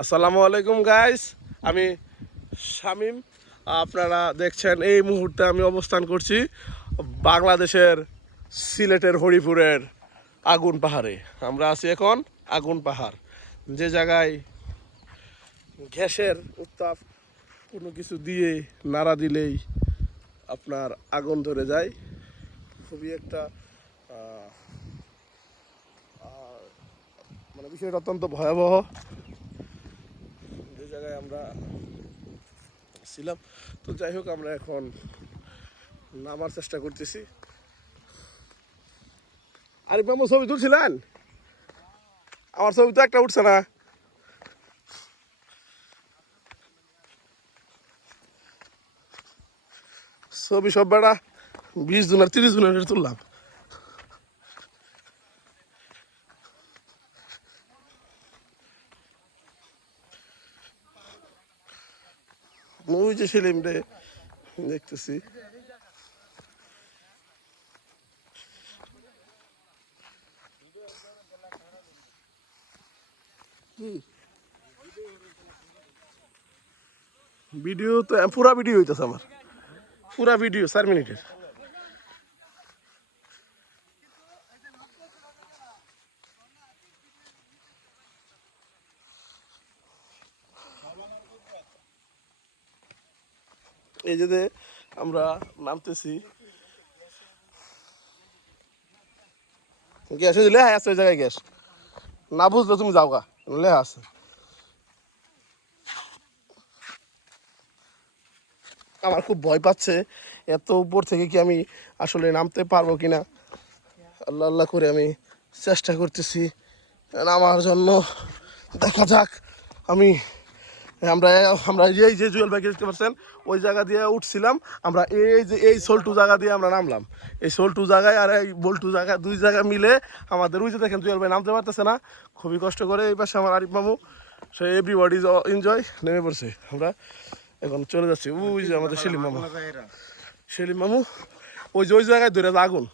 আসসালামু আলাইকুম গাইস, আমি শামীম। আপনারা দেখছেন এই মুহূর্তে আমি অবস্থান করছি বাংলাদেশের সিলেটের হরিপুরের আগুন পাহাড়ে। আমরা আছি এখন আগুন পাহাড়, যে জায়গায় গ্যাসের উত্তাপ কোনো কিছু দিয়ে নাড়া দিলেই আপনার আগুন ধরে যায়। খুবই একটা মানে বিষয়টা অত্যন্ত ভয়াবহ, যে জায়গায় আমরা ছিলাম। তো যাই হোক, আমরা এখন নামার চেষ্টা করতেছি। আরিফ মামু ছবি তুলছিলেন? আমার ছবি তো একটা উঠছে না। ছবি সব বেড়া 20 জন আর 30 জনের তুললাম। ওই যে সেলিম রে দেখতেছি। ভিডিও তো পুরা ভিডিও হইতেছে আমার, পুরা ভিডিও 4 মিনিটের। এই যে আমরা নামতেছি, গ্যাসে লেহা আছে ওই জায়গায়। গ্যাস না বুঝলে তুমি যাও গা, লেহা আছে। আমার খুব ভয় পাচ্ছে, এত উপর থেকে কি আমি আসলে নামতে পারবো কিনা। আল্লাহ আল্লাহ করে আমি চেষ্টা করতেছি নামার জন্য। দেখা যাক। আমি আমরা আমরা এই যে জুয়েল ভাইকে দেখতে পাচ্ছেন, ওই জায়গা দিয়ে উঠছিলাম আমরা। এই যে এই সোলটু জায়গা দিয়ে আমরা নামলাম। এই সোলটু জায়গায় আর এই বল্টু জায়গা, দুই জায়গা মিলে আমাদের ওই যে দেখেন জুয়েল ভাই নামতে পারতেছে না, খুবই কষ্ট করে। এই পাশে আমার আরিফ মামু, সে এভরিবডি এনজয় নেমে পড়ছে। আমরা এখন চলে যাচ্ছি। ওই যে আমাদের সেলিম মামু, সেলিম মামু ওই যে ওই জায়গায় ধরে আগুন।